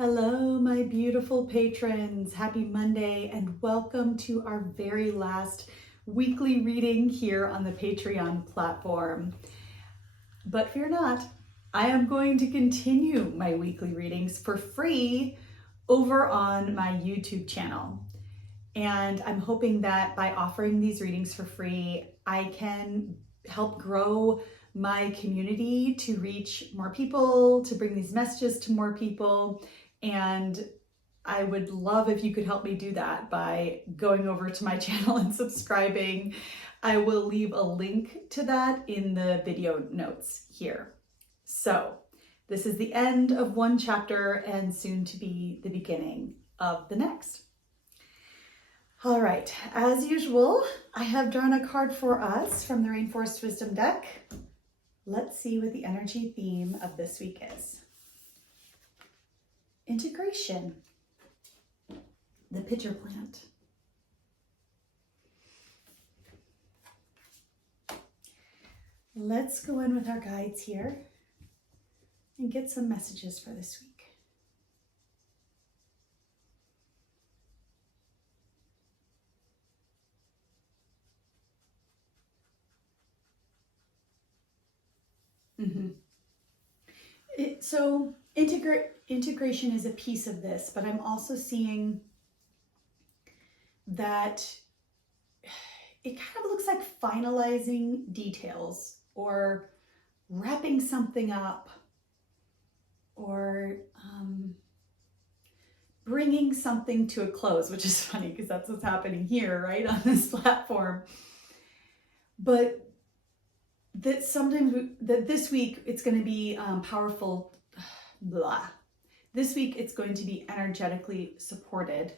Hello, my beautiful patrons. Happy Monday and welcome to our very last weekly reading here on the Patreon platform. But fear not, I am going to continue my weekly readings for free over on my YouTube channel. And I'm hoping that by offering these readings for free, I can help grow my community to reach more people, to bring these messages to more people. And I would love if you could help me do that by going over to my channel and subscribing. I will leave a link to that in the video notes here. So this is the end of one chapter and soon to be the beginning of the next. All right, as usual, I have drawn a card for us from the Rainforest Wisdom deck. Let's see what the energy theme of this week is. Integration, the pitcher plant. Let's go in with our guides here and get some messages for this week. So integration is a piece of this, but I'm also seeing that it kind of looks like finalizing details or wrapping something up or bringing something to a close, which is funny because that's what's happening here, right, on this platform. But that sometimes that this week it's going to be powerful. Blah. This week it's going to be energetically supported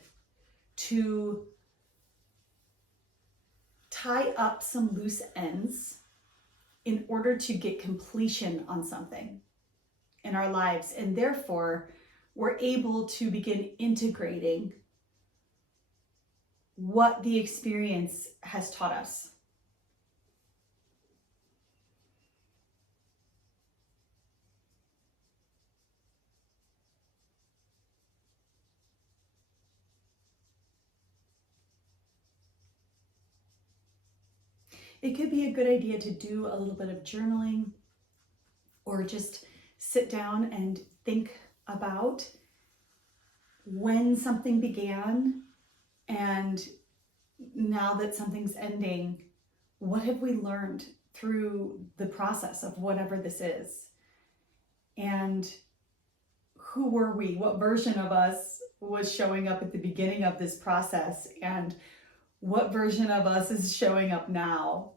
to tie up some loose ends in order to get completion on something in our lives, and therefore we're able to begin integrating what the experience has taught us. It could be a good idea to do a little bit of journaling or just sit down and think about when something began and now that something's ending, what have we learned through the process of whatever this is? And who were we? What version of us was showing up at the beginning of this process? And what version of us is showing up now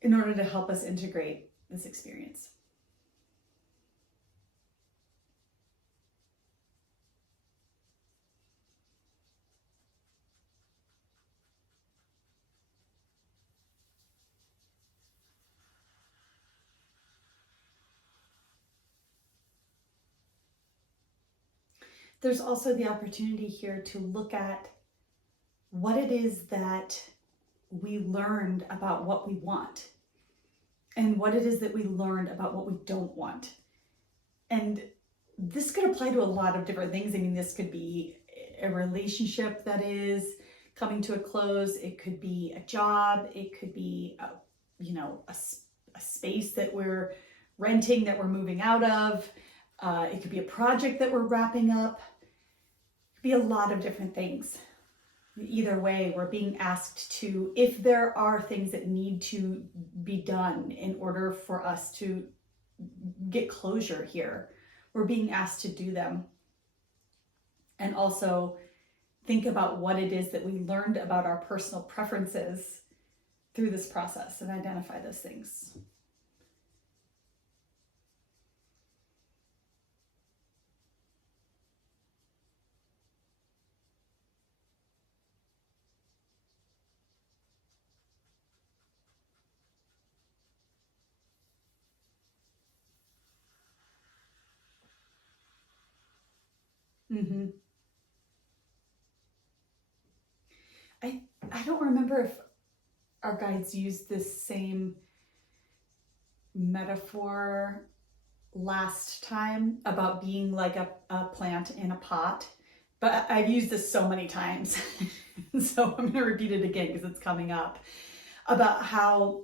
in order to help us integrate this experience? There's also the opportunity here to look at what it is that we learned about what we want and what it is that we learned about what we don't want. And this could apply to a lot of different things. I mean, this could be a relationship that is coming to a close. It could be a job. It could be, a space that we're renting that we're moving out of. It could be a project that we're wrapping up. It could be a lot of different things. Either way, we're being asked to, if there are things that need to be done in order for us to get closure here, we're being asked to do them. And also think about what it is that we learned about our personal preferences through this process and identify those things. Mm-hmm. I don't remember if our guides use this same metaphor last time about being like a plant in a pot, but I've used this so many times. So I'm going to repeat it again because it's coming up about how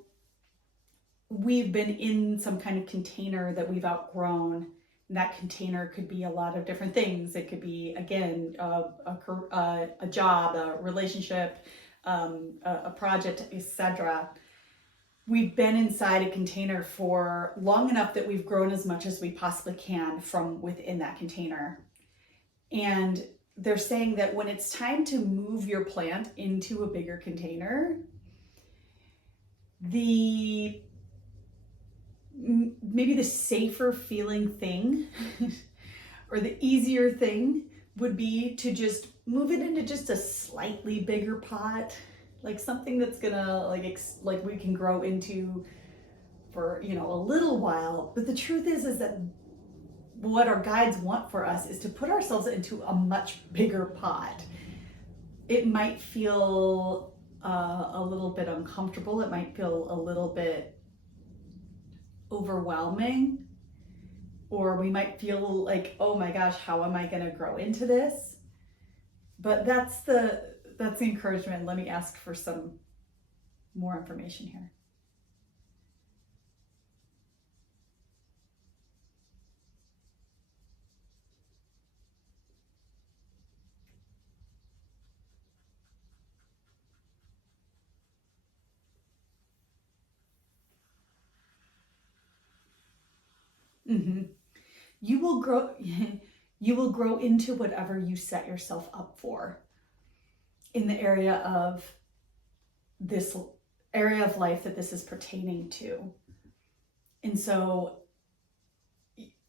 we've been in some kind of container that we've outgrown. And that container could be a lot of different things. It could be, again, a job, a relationship, a project, etc. We've been inside a container for long enough that we've grown as much as we possibly can from within that container. And they're saying that when it's time to move your plant into a bigger container, maybe the safer feeling thing or the easier thing would be to just move it into just a slightly bigger pot, like something that's gonna like we can grow into for a little while. But the truth is that what our guides want for us is to put ourselves into a much bigger pot. It might feel a little bit uncomfortable. It might feel a little bit overwhelming, or we might feel like, oh my gosh, how am I going to grow into this? But that's the encouragement. Let me ask for some more information here. Mm-hmm. You will grow. You will grow into whatever you set yourself up for in the area of life that this is pertaining to. And so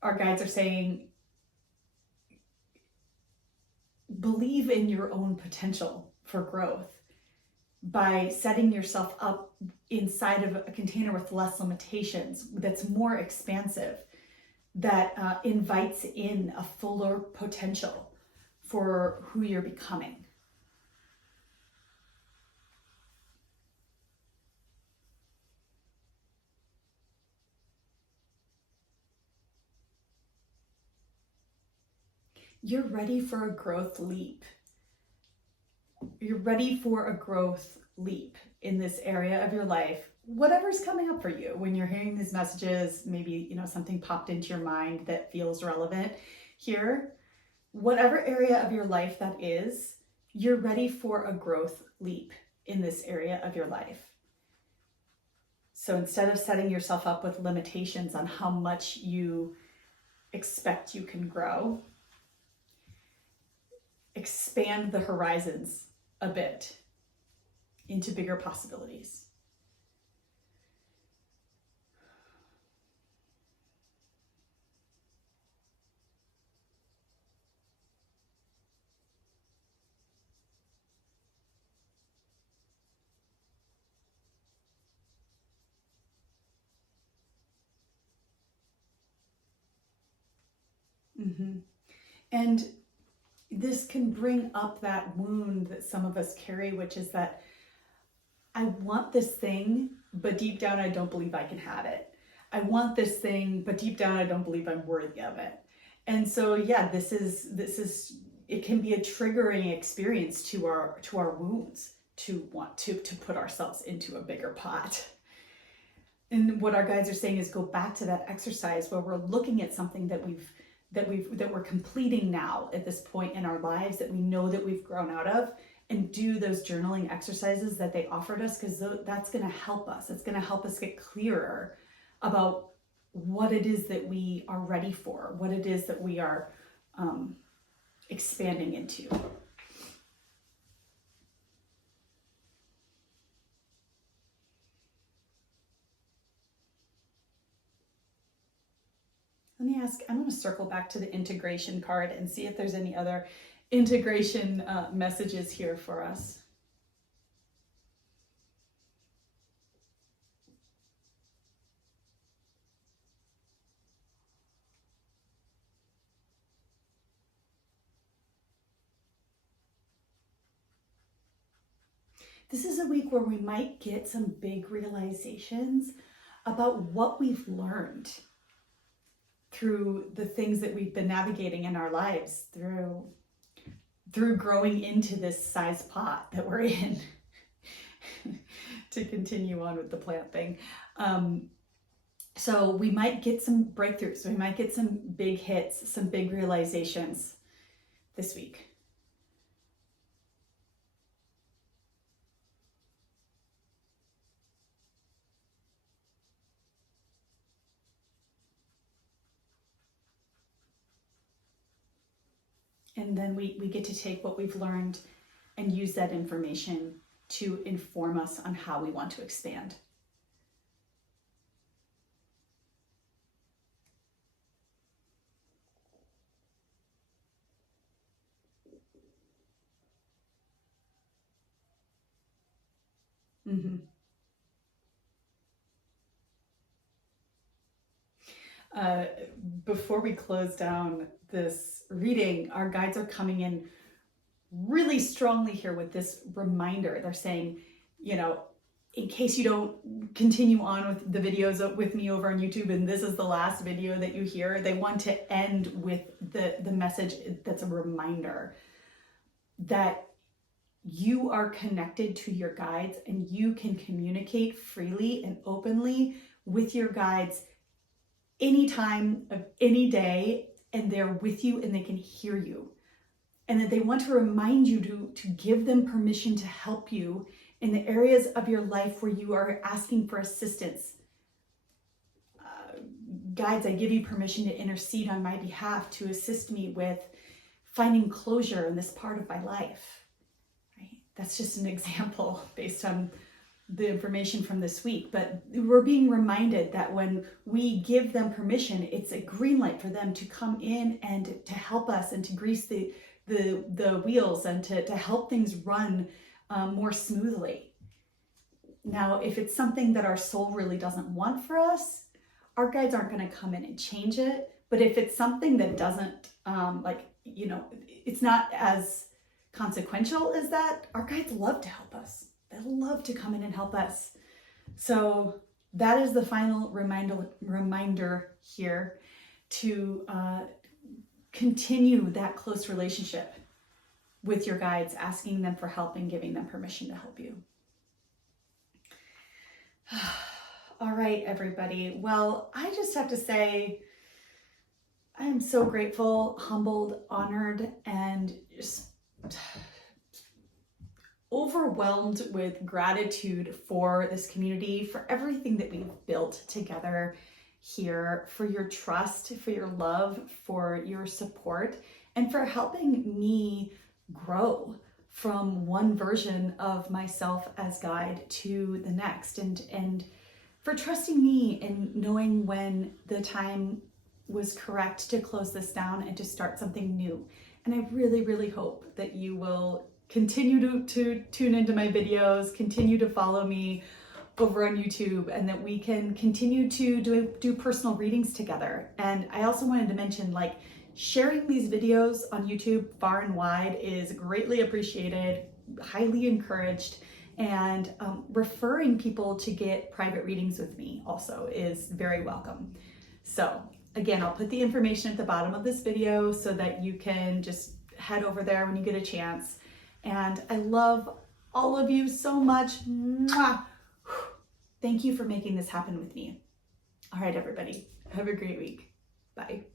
our guides are saying, believe in your own potential for growth by setting yourself up inside of a container with less limitations, that's more expansive, that invites in a fuller potential for who you're becoming. You're ready for a growth leap. You're ready for a growth leap in this area of your life. Whatever's coming up for you when you're hearing these messages, maybe something popped into your mind that feels relevant here. Whatever area of your life that is, you're ready for a growth leap in this area of your life. So instead of setting yourself up with limitations on how much you expect you can grow, expand the horizons a bit into bigger possibilities. Mm-hmm. And this can bring up that wound that some of us carry, which is that I want this thing, but deep down I don't believe I can have it. I want this thing, but deep down I don't believe I'm worthy of it. And so this is it can be a triggering experience to our wounds to want to put ourselves into a bigger pot. And what our guides are saying is go back to that exercise where we're looking at something that we're completing now at this point in our lives, that we know that we've grown out of, and do those journaling exercises that they offered us, because that's going to help us. It's going to help us get clearer about what it is that we are ready for, what it is that we are expanding into. Let me ask, I'm going to circle back to the integration card and see if there's any other integration messages here for us. This is a week where we might get some big realizations about what we've learned through the things that we've been navigating in our lives, through growing into this size pot that we're in. To continue on with the plant thing. So we might get some breakthroughs. We might get some big hits, some big realizations this week. And then we get to take what we've learned and use that information to inform us on how we want to expand. Mm-hmm. Before we close down this reading, our guides are coming in really strongly here with this reminder. They're saying, you know, in case you don't continue on with the videos with me over on YouTube and this is the last video that you hear, they want to end with the message that's a reminder that you are connected to your guides and you can communicate freely and openly with your guides anytime of any day, and they're with you and they can hear you. And that they want to remind you to give them permission to help you in the areas of your life where you are asking for assistance. Guides, I give you permission to intercede on my behalf, to assist me with finding closure in this part of my life. Right? That's just an example based on the information from this week, but we're being reminded that when we give them permission, it's a green light for them to come in and to help us and to grease the wheels and to help things run more smoothly. Now, if it's something that our soul really doesn't want for us, our guides aren't going to come in and change it. But if it's something that doesn't, it's not as consequential as that, our guides love to help us. They love to come in and help us. So that is the final reminder here to continue that close relationship with your guides, asking them for help and giving them permission to help you. All right, everybody. Well, I just have to say, I am so grateful, humbled, honored, and just overwhelmed with gratitude for this community, for everything that we've built together here, for your trust, for your love, for your support, and for helping me grow from one version of myself as guide to the next, and for trusting me and knowing when the time was correct to close this down and to start something new. And I really, really hope that you will continue to tune into my videos, continue to follow me over on YouTube, and that we can continue to do personal readings together. And I also wanted to mention, like, sharing these videos on YouTube far and wide is greatly appreciated, highly encouraged, and referring people to get private readings with me also is very welcome. So again, I'll put the information at the bottom of this video so that you can just head over there when you get a chance. And I love all of you so much. Mwah. Thank you for making this happen with me. All right, everybody, have a great week. Bye.